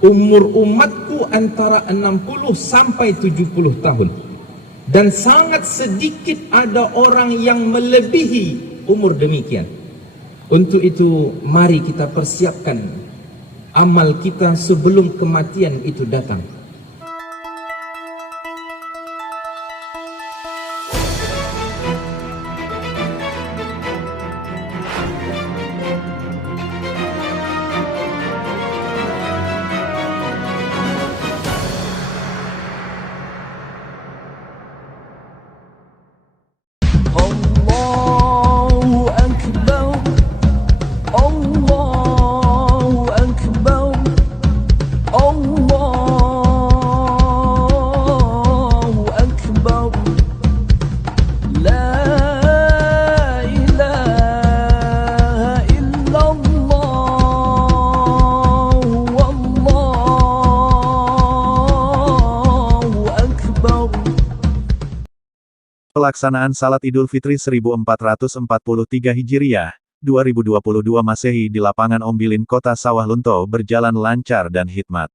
Umur umatku antara 60 sampai 70 tahun. Dan sangat sedikit ada orang yang melebihi umur demikian. Untuk itu mari kita persiapkan amal kita sebelum kematian itu datang. Pelaksanaan Salat Idul Fitri 1443 Hijriah, 2022 Masehi di lapangan Ombilin Kota Sawah Lunto berjalan lancar dan hikmat.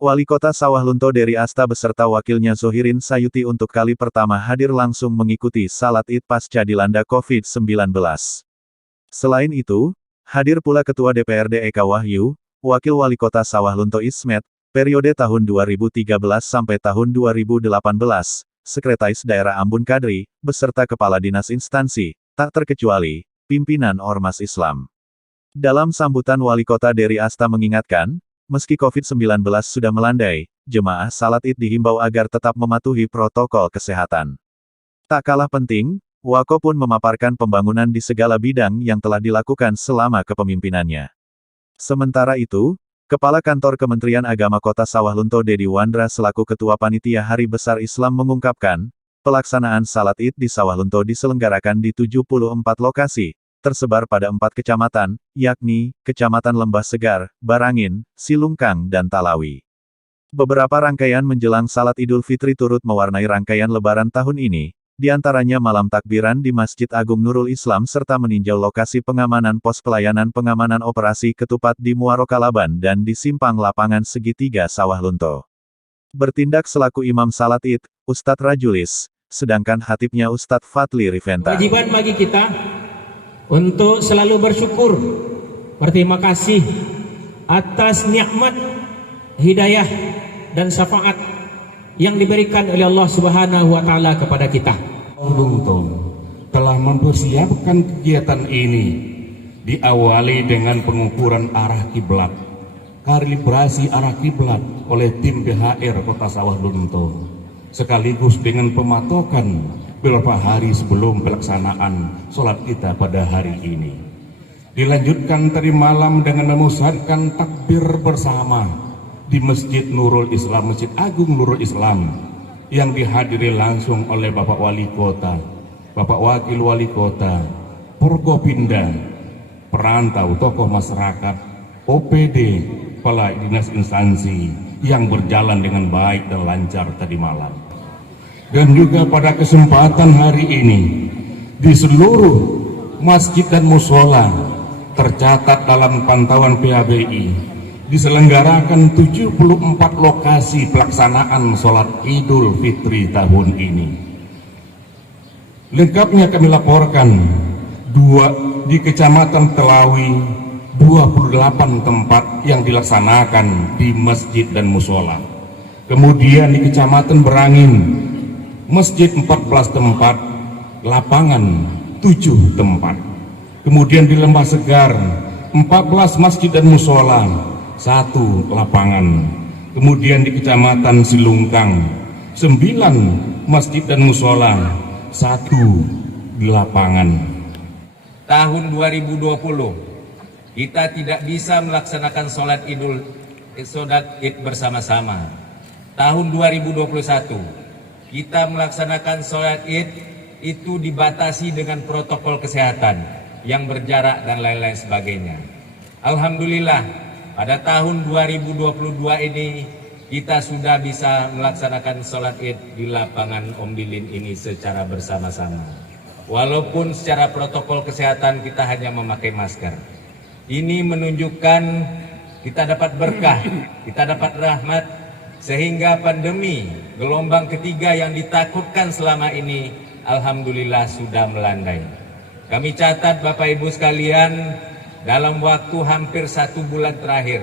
Wali Kota Sawah Lunto Dery Asta beserta wakilnya Zohirin Sayuti untuk kali pertama hadir langsung mengikuti Salat Id pasca dilanda COVID-19. Selain itu, hadir pula Ketua DPRD Eka Wahyu, Wakil Wali Kota Sawah Lunto Ismet, periode tahun 2013 sampai tahun 2018, Sekretaris Daerah Ambon Kadri, beserta Kepala Dinas Instansi, tak terkecuali, pimpinan Ormas Islam. Dalam sambutan Wali Kota Dery Asta mengingatkan, meski COVID-19 sudah melandai, jemaah Salat Id dihimbau agar tetap mematuhi protokol kesehatan. Tak kalah penting, Wako pun memaparkan pembangunan di segala bidang yang telah dilakukan selama kepemimpinannya. Sementara itu, Kepala Kantor Kementerian Agama Kota Sawah Lunto Dedi Wandra selaku Ketua Panitia Hari Besar Islam mengungkapkan, pelaksanaan Salat Id di Sawah Lunto diselenggarakan di 74 lokasi, tersebar pada 4 kecamatan, yakni, Kecamatan Lembah Segar, Barangin, Silungkang dan Talawi. Beberapa rangkaian menjelang Salat Idul Fitri turut mewarnai rangkaian Lebaran tahun ini, di antaranya malam takbiran di Masjid Agung Nurul Islam serta meninjau lokasi pengamanan pos pelayanan pengamanan operasi ketupat di Muaro Kalaban dan di Simpang Lapangan Segitiga Sawah Lunto. Bertindak selaku Imam Salat Id, Ustadz Rajulis, sedangkan khatibnya Ustadz Fadli Rifenta. Kewajiban bagi kita untuk selalu bersyukur, berterima kasih atas nikmat, hidayah dan syafaat yang diberikan oleh Allah Subhanahu wa Ta'ala kepada kita. Lunto telah mempersiapkan kegiatan ini, diawali dengan pengukuran arah kiblat, kalibrasi arah kiblat oleh tim BHR Kota Sawah Lunto, sekaligus dengan pematokan beberapa hari sebelum pelaksanaan sholat kita pada hari ini. Dilanjutkan tadi malam dengan memusatkan takbir bersama di Masjid Nurul Islam, Masjid Agung Nurul Islam, yang dihadiri langsung oleh Bapak Wali Kota, Bapak Wakil Wali Kota, Forkopimda, perantau, tokoh masyarakat, OPD, kepala dinas instansi, yang berjalan dengan baik dan lancar tadi malam. Dan juga pada kesempatan hari ini, di seluruh masjid dan musola, tercatat dalam pantauan PHBI, diselenggarakan 74 lokasi pelaksanaan sholat Idul Fitri tahun ini. Lengkapnya kami laporkan, di Kecamatan Telawi, 28 tempat yang dilaksanakan di masjid dan musola. Kemudian di Kecamatan Berangin, masjid 14 tempat, lapangan 7 tempat. Kemudian di Lembah Segar, 14 masjid dan musola, 1 lapangan. Kemudian di Kecamatan Silungkang, 9 masjid dan musola, 1 di lapangan. Tahun 2020 kita tidak bisa melaksanakan sholat Id bersama-sama. Tahun 2021 kita melaksanakan sholat Id itu dibatasi dengan protokol kesehatan yang berjarak dan lain-lain sebagainya. Alhamdulillah, pada tahun 2022 ini kita sudah bisa melaksanakan sholat Id di lapangan Ombilin ini secara bersama-sama. Walaupun secara protokol kesehatan kita hanya memakai masker. Ini menunjukkan kita dapat berkah, kita dapat rahmat, sehingga pandemi gelombang ketiga yang ditakutkan selama ini alhamdulillah sudah melandai. Kami catat Bapak Ibu sekalian, dalam waktu hampir 1 bulan terakhir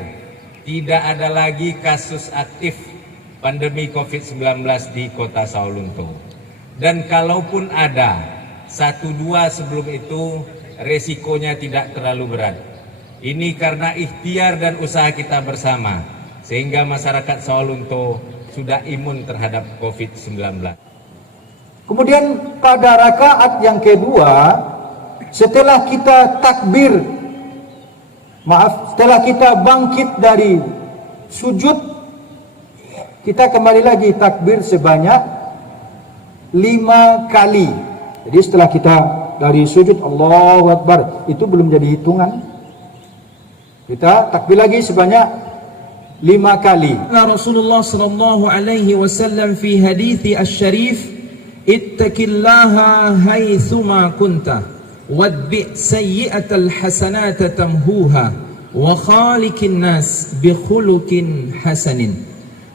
tidak ada lagi kasus aktif pandemi COVID-19 di Kota Sawalunto. Dan kalaupun ada 1-2 sebelum itu, resikonya tidak terlalu berat. Ini karena ikhtiar dan usaha kita bersama, sehingga masyarakat Sawalunto sudah imun terhadap COVID-19. Kemudian pada rakaat yang kedua, setelah kita setelah kita bangkit dari sujud, kita kembali lagi takbir sebanyak 5 kali. Jadi setelah kita dari sujud Allahu Akbar, itu belum jadi hitungan. Kita takbir lagi sebanyak 5 kali. Rasulullah sallallahu alaihi wasallam fi hadithi asy-syarif, ittaqillaha haitsuma kunta wadbi' sayyi'atal hasanata tamhuha wa khaliqin nas bi khuluqin hasanin.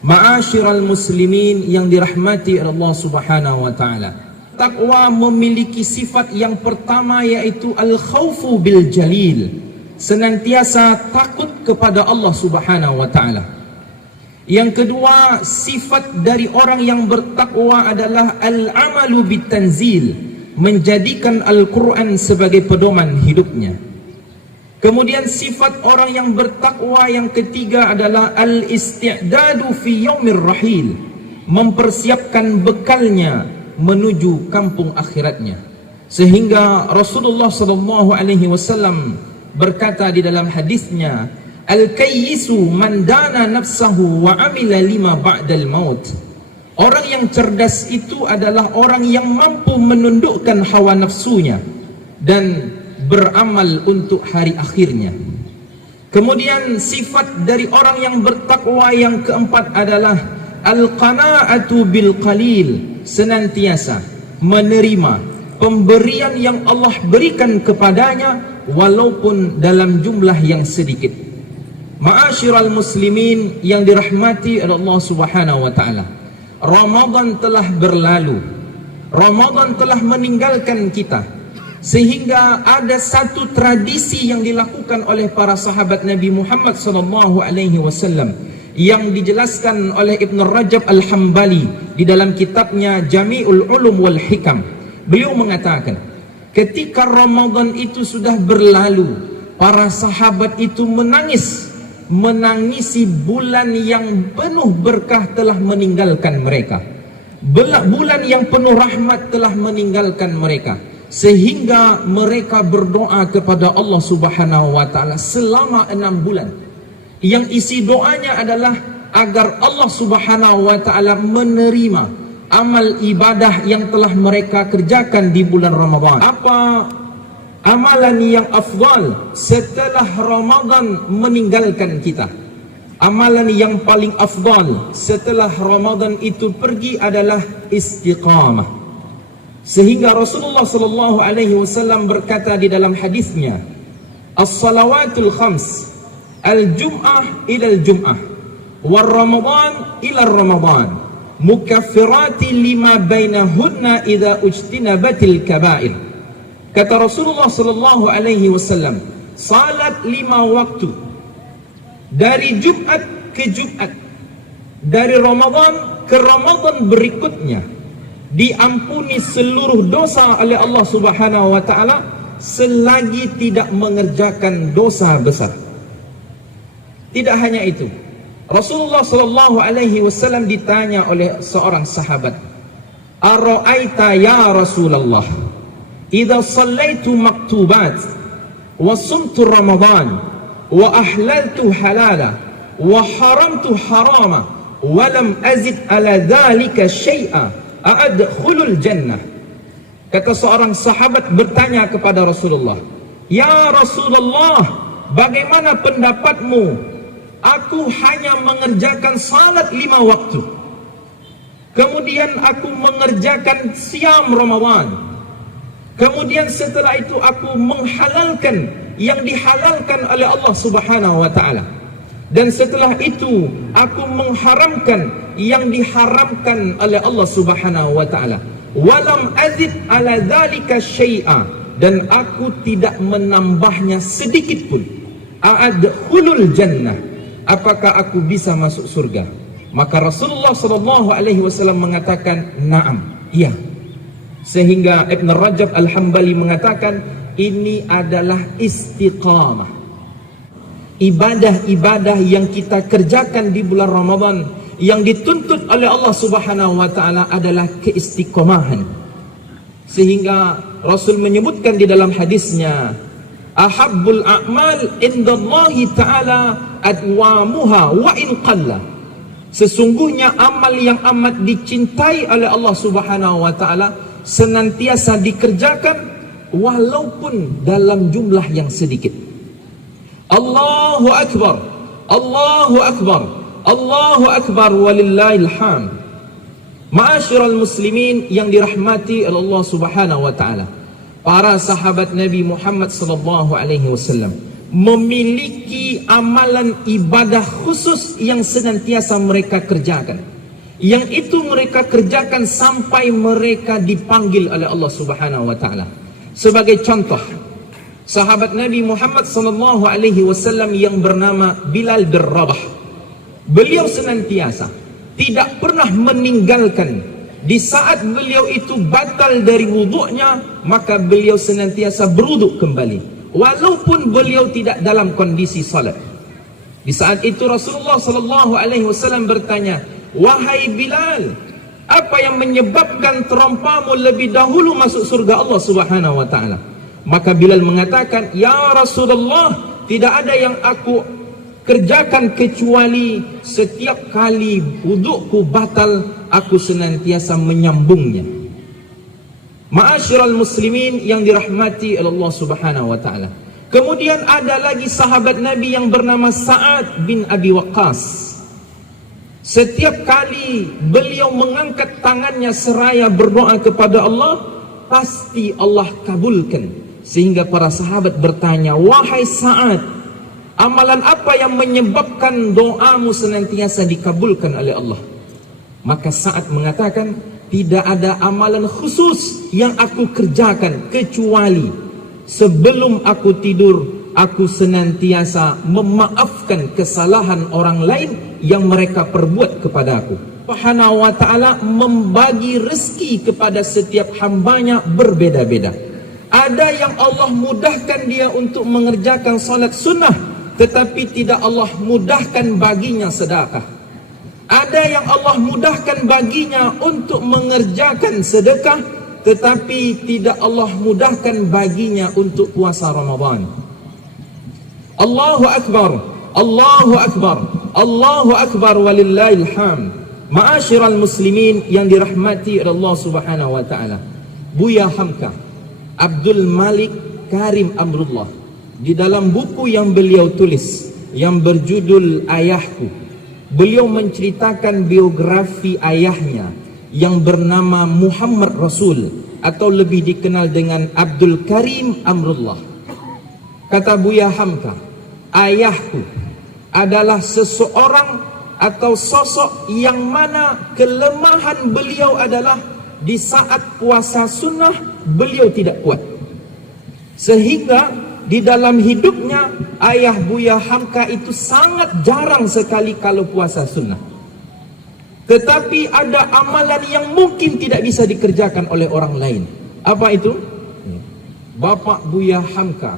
Ma'asyiral muslimin yang dirahmati Allah Subhanahu wa taala. Takwa memiliki sifat yang pertama, yaitu al-khaufu bil jalil, senantiasa takut kepada Allah Subhanahu wa taala. Yang kedua, sifat dari orang yang bertakwa adalah al-amalu bitanzil, menjadikan Al-Quran sebagai pedoman hidupnya. Kemudian sifat orang yang bertakwa yang ketiga adalah al-isti'dadu fi yaumir rahil, mempersiapkan bekalnya menuju kampung akhiratnya. Sehingga Rasulullah sallallahu alaihi wasallam berkata di dalam hadisnya, al-kayyisu man dana nafsahu wa amila lima ba'dal maut. Orang yang cerdas itu adalah orang yang mampu menundukkan hawa nafsunya dan beramal untuk hari akhirnya. Kemudian sifat dari orang yang bertakwa yang keempat adalah al-qana'atu bil qalil, senantiasa menerima pemberian yang Allah berikan kepadanya walaupun dalam jumlah yang sedikit. Ma'asyiral muslimin yang dirahmati oleh Allah Subhanahu wa taala. Ramadan telah berlalu. Ramadan telah meninggalkan kita. Sehingga ada satu tradisi yang dilakukan oleh para sahabat Nabi Muhammad sallallahu alaihi wasallam yang dijelaskan oleh Ibn Rajab Al-Hambali di dalam kitabnya Jami'ul Ulum wal Hikam. Beliau mengatakan, ketika Ramadan itu sudah berlalu, para sahabat itu menangisi bulan yang penuh berkah telah meninggalkan mereka. Bulan yang penuh rahmat telah meninggalkan mereka, sehingga mereka berdoa kepada Allah Subhanahu wa taala selama 6 bulan. Yang isi doanya adalah agar Allah Subhanahu wa taala menerima amal ibadah yang telah mereka kerjakan di bulan Ramadan. Apa amalan yang afdal setelah Ramadan meninggalkan kita? Amalan yang paling afdal setelah Ramadan itu pergi adalah istiqamah. Sehingga Rasulullah sallallahu alaihi wasallam berkata di dalam hadisnya, as-salawatul khams, al-jum'ah ila al-jum'ah, war ramadan ila ramadan, mukaffirati lima bainahunna idza ujtinabatil kaba'ir. Kata Rasulullah sallallahu alaihi wasallam, salat 5 waktu dari Jumat ke Jumat, dari Ramadan ke Ramadan berikutnya, diampuni seluruh dosa oleh Allah Subhanahu wa taala selagi tidak mengerjakan dosa besar. Tidak hanya itu, Rasulullah sallallahu alaihi wasallam ditanya oleh seorang sahabat, "Ara'aita ya Rasulullah, idza shallaitu maktubat wa sumtu Ramadan wa ahlaltu halala wa haramtu harama wa lam azid ala dhalika syai'a a'adkhulul jannah." Kata seorang sahabat bertanya kepada Rasulullah, "Ya Rasulullah, bagaimana pendapatmu? Aku hanya mengerjakan salat 5 waktu. Kemudian aku mengerjakan siam Ramadan. Kemudian setelah itu aku menghalalkan yang dihalalkan oleh Allah Subhanahu wa taala. Dan setelah itu aku mengharamkan yang diharamkan oleh Allah Subhanahu wa taala. Walam azid ala dzalika syai'a, dan aku tidak menambahnya sedikit pun. A'adkhulul jannah, apakah aku bisa masuk surga? Maka Rasulullah sallallahu alaihi wasallam mengatakan, "Na'am." Iya. Sehingga Ibn Rajab Al-Hambali mengatakan ini adalah istiqamah. Ibadah-ibadah yang kita kerjakan di bulan Ramadan yang dituntut oleh Allah Subhanahu wa taala adalah keistiqomahan. Sehingga Rasul menyebutkan di dalam hadisnya, ahabbul a'mal indallahi ta'ala adwamuha wa in qalla. Sesungguhnya amal yang amat dicintai oleh Allah Subhanahu wa taala senantiasa dikerjakan walaupun dalam jumlah yang sedikit. Allahu akbar, Allahu akbar, Allahu akbar walillahil hamd. Ma'asyiral muslimin yang dirahmati oleh Allah Subhanahu wa taala, para sahabat Nabi Muhammad sallallahu alaihi wasallam memiliki amalan ibadah khusus yang senantiasa mereka kerjakan. Yang itu mereka kerjakan sampai mereka dipanggil oleh Allah Subhanahu wa taala. Sebagai contoh, sahabat Nabi Muhammad sallallahu alaihi wasallam yang bernama Bilal bin Rabah, beliau senantiasa tidak pernah meninggalkan. Di saat beliau itu batal dari wuduknya, maka beliau senantiasa berwuduk kembali, walaupun beliau tidak dalam kondisi salat. Di saat itu Rasulullah sallallahu alaihi wasallam bertanya, "Wahai Bilal, apa yang menyebabkan terompamu lebih dahulu masuk surga Allah Subhanahu wa taala?" Maka Bilal mengatakan, "Ya Rasulullah, tidak ada yang aku kerjakan kecuali setiap kali wudukku batal, aku senantiasa menyambungnya." Ma'asyiral muslimin yang dirahmati Allah Subhanahu wa taala. Kemudian ada lagi sahabat Nabi yang bernama Sa'ad bin Abi Waqqas. Setiap kali beliau mengangkat tangannya seraya berdoa kepada Allah, pasti Allah kabulkan. Sehingga para sahabat bertanya, "Wahai Sa'ad, amalan apa yang menyebabkan doamu senantiasa dikabulkan oleh Allah?" Maka Sa'ad mengatakan, "Tidak ada amalan khusus yang aku kerjakan kecuali sebelum aku tidur, aku senantiasa memaafkan kesalahan orang lain yang mereka perbuat kepada aku." Subhanahu wa ta'ala membagi rezeki kepada setiap hambanya berbeda-beda. Ada yang Allah mudahkan dia untuk mengerjakan salat sunnah, tetapi tidak Allah mudahkan baginya sedekah. Ada yang Allah mudahkan baginya untuk mengerjakan sedekah, tetapi tidak Allah mudahkan baginya untuk puasa Ramadan. Allahu akbar, Allahu akbar, Allahu akbar walillahil hamd. Ma'asyiral muslimin yang dirahmati Allah Subhanahu wa taala, Buya Hamka Abdul Malik Karim Amrullah, di dalam buku yang beliau tulis yang berjudul Ayahku, beliau menceritakan biografi ayahnya yang bernama Muhammad Rasul, atau lebih dikenal dengan Abdul Karim Amrullah. Kata Buya Hamka, ayahku adalah seseorang atau sosok yang mana kelemahan beliau adalah di saat puasa sunnah beliau tidak kuat. Sehingga di dalam hidupnya ayah Buya Hamka itu sangat jarang sekali kalau puasa sunnah. Tetapi ada amalan yang mungkin tidak bisa dikerjakan oleh orang lain. Apa itu? Bapak Buya Hamka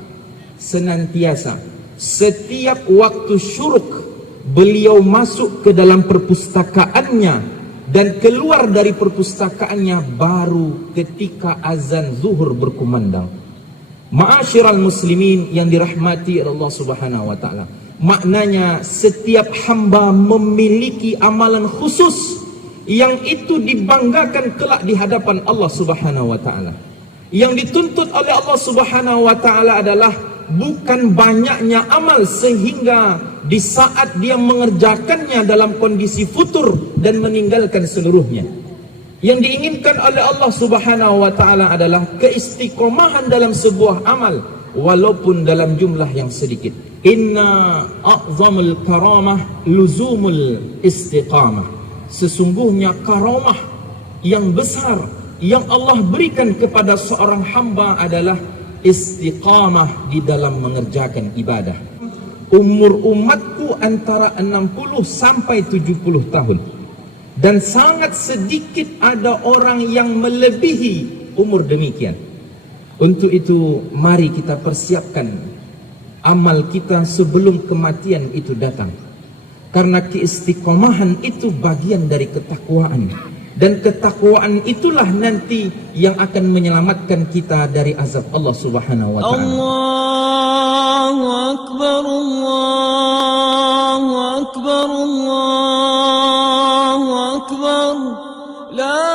senantiasa setiap waktu syuruk beliau masuk ke dalam perpustakaannya dan keluar dari perpustakaannya baru ketika azan zuhur berkumandang. Ma'asyiral muslimin yang dirahmati Allah Subhanahu wa taala, maknanya setiap hamba memiliki amalan khusus yang itu dibanggakan kelak di hadapan Allah Subhanahu wa taala. Yang dituntut oleh Allah Subhanahu wa taala adalah bukan banyaknya amal sehingga di saat dia mengerjakannya dalam kondisi futur dan meninggalkan seluruhnya. Yang diinginkan oleh Allah Subhanahu wa taala adalah keistiqomahan dalam sebuah amal walaupun dalam jumlah yang sedikit. Inna a'zamul karamah luzumul istiqamah. Sesungguhnya karamah yang besar yang Allah berikan kepada seorang hamba adalah istiqamah di dalam mengerjakan ibadah. Umur umatku antara 60 sampai 70 tahun. Dan sangat sedikit ada orang yang melebihi umur demikian. Untuk itu mari kita persiapkan amal kita sebelum kematian itu datang. Karena keistiqomahan itu bagian dari ketakwaan. Dan ketakwaan itulah nanti yang akan menyelamatkan kita dari azab Allah Subhanahu wa taala. Allahu akbar, Allahu akbar, Allahu akbar. La